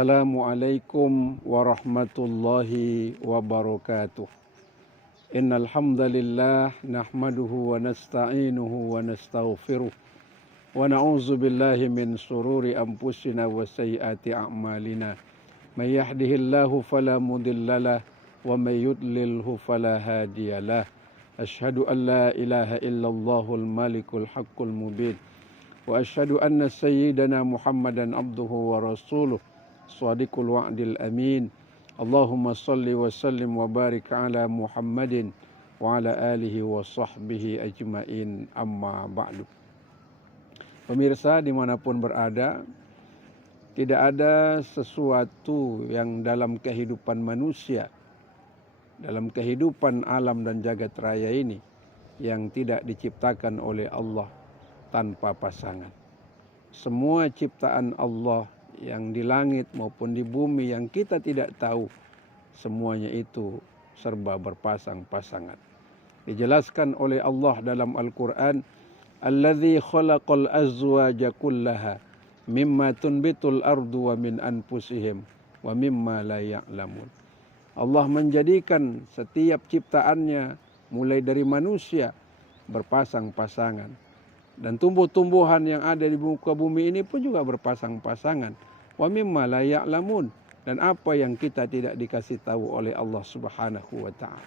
Assalamualaikum warahmatullahi wabarakatuh. Innal hamdalillah nahmaduhu wa nasta'inuhu wa nastaghfiruh wa na'udzu billahi min shururi anfusina wa sayyiati a'malina. May yahdihillahu fala mudhillalah wa may yudlilhu fala hadiyalah. Asyhadu an la ilaha illallahul malikul haqqul mubin wa asyhadu anna sayyidana Muhammadan abduhu wa rasuluh Shadiqul wa'dil amin. Allahumma salli wa sallim wa barik ala Muhammadin wa ala alihi wa sahbihi ajma'in, amma ba'du. Pemirsa dimanapun berada, tidak ada sesuatu yang dalam kehidupan manusia, dalam kehidupan alam dan jagat raya ini yang tidak diciptakan oleh Allah tanpa pasangan. Semua ciptaan Allah yang di langit maupun di bumi yang kita tidak tahu, semuanya itu serba berpasang-pasangan. Dijelaskan oleh Allah dalam Al-Quran, Alladzi khalaqal azwaja kullaha mimma tunbitul ardu wa min anfusihim wa mimma la ya'lamun. Allah menjadikan setiap ciptaannya mulai dari manusia berpasang-pasangan. Dan tumbuh-tumbuhan yang ada di muka bumi ini pun juga berpasang-pasangan. Wa mimma la ya'lamun, dan apa yang kita tidak dikasih tahu oleh Allah Subhanahu wa taala.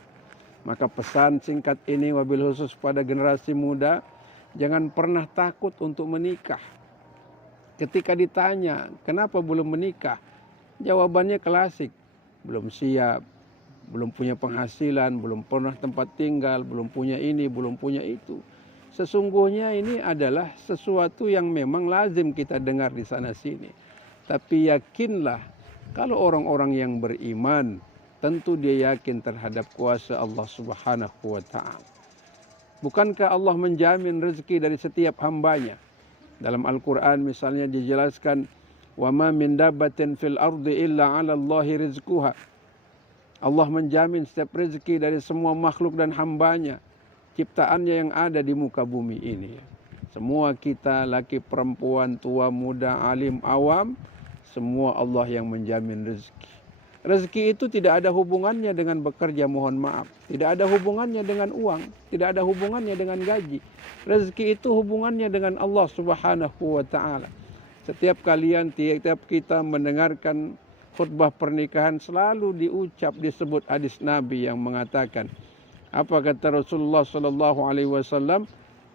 Maka pesan singkat ini wabil khusus pada generasi muda, jangan pernah takut untuk menikah. Ketika ditanya, kenapa belum menikah? Jawabannya klasik, belum siap, belum punya penghasilan, belum pernah tempat tinggal, belum punya ini, belum punya itu. Sesungguhnya ini adalah sesuatu yang memang lazim kita dengar di sana sini. Tapi yakinlah, kalau orang-orang yang beriman, tentu dia yakin terhadap kuasa Allah Subhanahu wa ta'ala. Bukankah Allah menjamin rezeki dari setiap hambanya? Dalam Al-Quran misalnya dijelaskan, وَمَا مِنْ دَابَّةٍ فِي الْأَرْضِ إِلَّا عَلَى اللَّهِ رِزْقُهَا. Allah menjamin setiap rezeki dari semua makhluk dan hambanya, ciptaannya yang ada di muka bumi ini. Semua kita, laki perempuan, tua muda, alim awam, semua Allah yang menjamin rezeki. Rezeki itu tidak ada hubungannya dengan bekerja, mohon maaf. Tidak ada hubungannya dengan uang, tidak ada hubungannya dengan gaji. Rezeki itu hubungannya dengan Allah Subhanahu wa ta'ala. Setiap kita mendengarkan khutbah pernikahan, selalu disebut hadis Nabi yang mengatakan, apa kata Rasulullah sallallahu alaihi wasallam?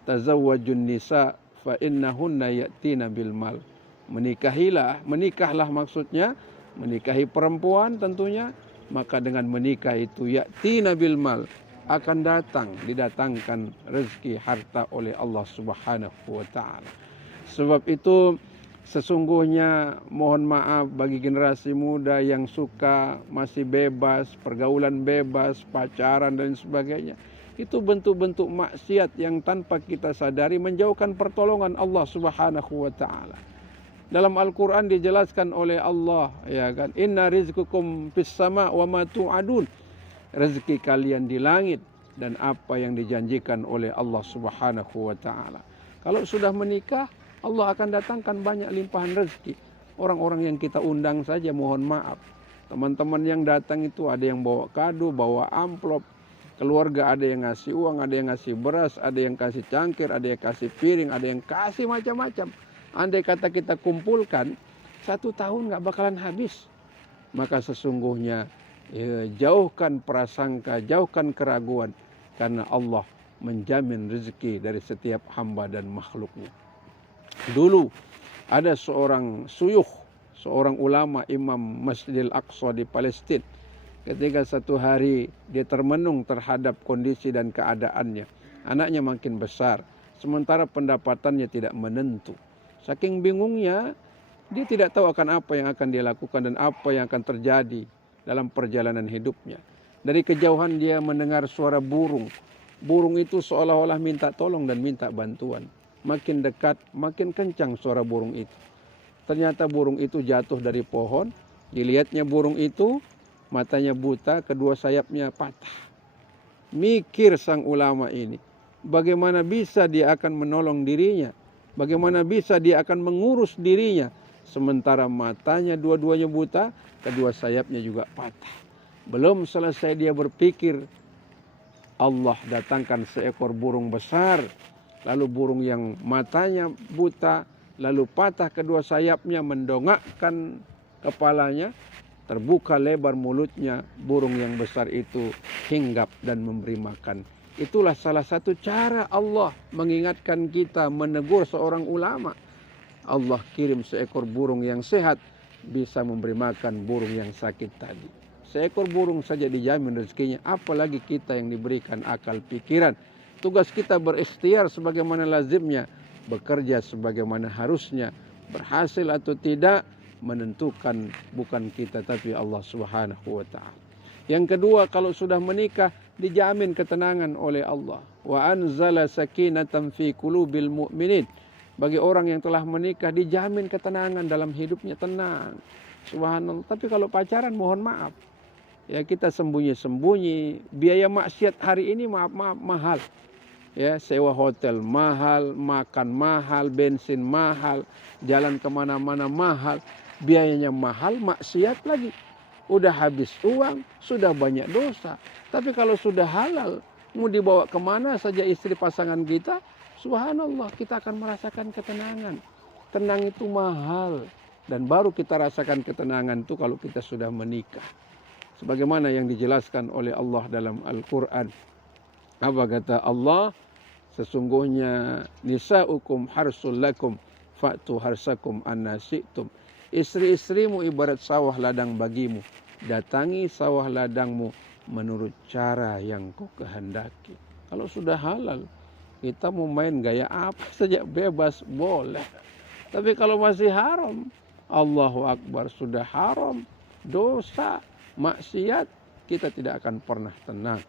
Tazawwajun nisa fa innahunna ya'tina bil mal. Menikahlah maksudnya, menikahi perempuan tentunya, maka dengan menikah itu ya'tina bil mal, akan didatangkan rezeki harta oleh Allah Subhanahu wa taala. Sebab itu sesungguhnya mohon maaf bagi generasi muda yang suka masih bebas, pergaulan bebas, pacaran dan sebagainya. Itu bentuk-bentuk maksiat yang tanpa kita sadari menjauhkan pertolongan Allah Subhanahu wa taala. Dalam Al-Quran dijelaskan oleh Allah, ya kan, inna rizqukum fis sama wa ma tu'adun. Rezeki kalian di langit dan apa yang dijanjikan oleh Allah Subhanahu wa taala. Kalau sudah menikah, Allah akan datangkan banyak limpahan rezeki. Orang-orang yang kita undang saja, mohon maaf, teman-teman yang datang itu ada yang bawa kado, bawa amplop. Keluarga ada yang ngasih uang, ada yang ngasih beras, ada yang kasih cangkir, ada yang kasih piring, ada yang kasih macam-macam. Andai kata kita kumpulkan, 1 tahun gak bakalan habis. Maka sesungguhnya jauhkan prasangka, jauhkan keraguan, karena Allah menjamin rezeki dari setiap hamba dan makhluknya. Dulu ada seorang suyukh, seorang ulama imam Masjidil Aqsa di Palestina. Ketika satu hari dia termenung terhadap kondisi dan keadaannya. Anaknya makin besar, sementara pendapatannya tidak menentu. Saking bingungnya, dia tidak tahu akan apa yang akan dia lakukan dan apa yang akan terjadi dalam perjalanan hidupnya. Dari kejauhan dia mendengar suara burung. Burung itu seolah-olah minta tolong dan minta bantuan. Makin dekat, makin kencang suara burung itu. Ternyata burung itu jatuh dari pohon. Dilihatnya burung itu, matanya buta, kedua sayapnya patah. Mikir sang ulama ini, bagaimana bisa dia akan menolong dirinya? Bagaimana bisa dia akan mengurus dirinya Sementara matanya dua-duanya buta, kedua sayapnya juga patah. Belum selesai dia berpikir, Allah datangkan seekor burung besar. Lalu burung yang matanya buta, lalu patah kedua sayapnya, mendongakkan kepalanya, terbuka lebar mulutnya, burung yang besar itu hinggap dan memberi makan. Itulah salah satu cara Allah mengingatkan kita, menegur seorang ulama. Allah kirim seekor burung yang sehat, bisa memberi makan burung yang sakit tadi. Seekor burung saja dijamin rezekinya, apalagi kita yang diberikan akal pikiran. Tugas kita berikhtiar sebagaimana lazimnya, bekerja sebagaimana harusnya. Berhasil atau tidak menentukan bukan kita tapi Allah Subhanahu wa taala. Yang kedua, kalau sudah menikah dijamin ketenangan oleh Allah. Wa anzala sakinatan fi qulubil mu'minin. Bagi orang yang telah menikah dijamin ketenangan dalam hidupnya, tenang. Subhanallah. Tapi kalau pacaran mohon maaf, ya kita sembunyi-sembunyi. Biaya maksiat hari ini maaf mahal. Ya, sewa hotel mahal, makan mahal, bensin mahal, jalan kemana-mana mahal, biayanya mahal, maksiat lagi. Udah habis uang, sudah banyak dosa. Tapi kalau sudah halal, mau dibawa kemana saja istri pasangan kita, subhanallah, kita akan merasakan ketenangan. Tenang itu mahal. Dan baru kita rasakan ketenangan itu kalau kita sudah menikah. Sebagaimana yang dijelaskan oleh Allah dalam Al-Quran. Apa kata Allah? Sesungguhnya nisa'ukum harsul lakum fa'tu harsakum anna syi'tum. Istri-istrimu ibarat sawah ladang bagimu. Datangi sawah ladangmu menurut cara yang kau kehendaki. Kalau sudah halal, kita mau main gaya apa saja bebas, boleh. Tapi kalau masih haram, Allahu Akbar, sudah haram, dosa, maksiat, kita tidak akan pernah tenang.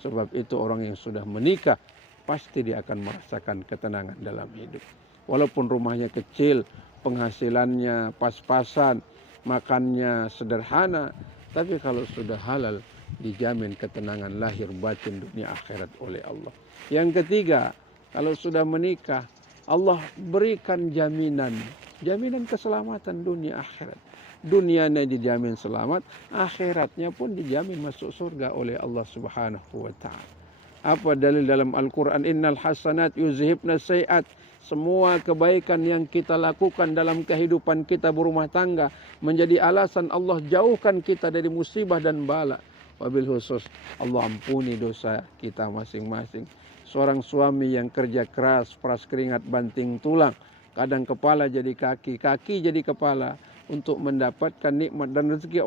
Sebab itu orang yang sudah menikah, pasti dia akan merasakan ketenangan dalam hidup. Walaupun rumahnya kecil, penghasilannya pas-pasan, makannya sederhana, tapi kalau sudah halal, dijamin ketenangan lahir batin dunia akhirat oleh Allah. Yang ketiga, kalau sudah menikah, Allah berikan jaminan keselamatan dunia akhirat. Dunianya dijamin selamat, akhiratnya pun dijamin masuk surga oleh Allah Subhanahu wa taala. Apa dalil dalam Al-Quran? Innal hasanat yuzhibna sayiat. Semua kebaikan yang kita lakukan dalam kehidupan kita berumah tangga menjadi alasan Allah jauhkan kita dari musibah dan bala. Wabil khusus Allah ampuni dosa kita masing-masing. Seorang suami yang kerja keras, peras keringat, banting tulang, kadang kepala jadi kaki, kaki jadi kepala, untuk mendapatkan nikmat dan rezeki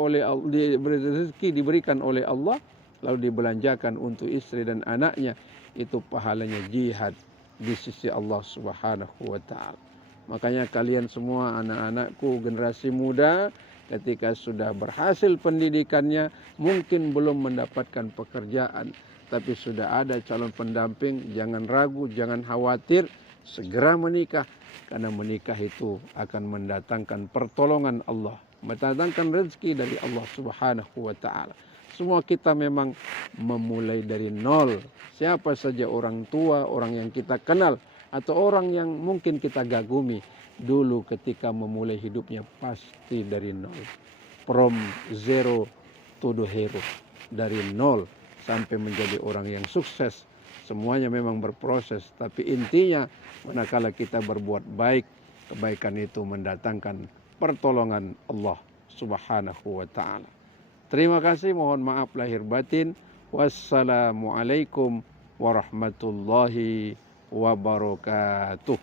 diberikan oleh Allah, lalu dibelanjakan untuk istri dan anaknya, itu pahalanya jihad di sisi Allah Subhanahu wa taala. Makanya kalian semua anak-anakku, generasi muda, ketika sudah berhasil pendidikannya, mungkin belum mendapatkan pekerjaan, tapi sudah ada calon pendamping, jangan ragu, jangan khawatir, segera menikah. Karena menikah itu akan mendatangkan pertolongan Allah, mendatangkan rezeki dari Allah Subhanahu wa taala. Semua kita memang memulai dari nol. Siapa saja orang tua, orang yang kita kenal, atau orang yang mungkin kita kagumi, dulu ketika memulai hidupnya pasti dari nol. From zero to the hero. Dari nol sampai menjadi orang yang sukses. Semuanya memang berproses. Tapi intinya, manakala kita berbuat baik, kebaikan itu mendatangkan pertolongan Allah Subhanahu wa ta'ala. Terima kasih, mohon maaf lahir batin. Wassalamualaikum warahmatullahi wabarakatuh.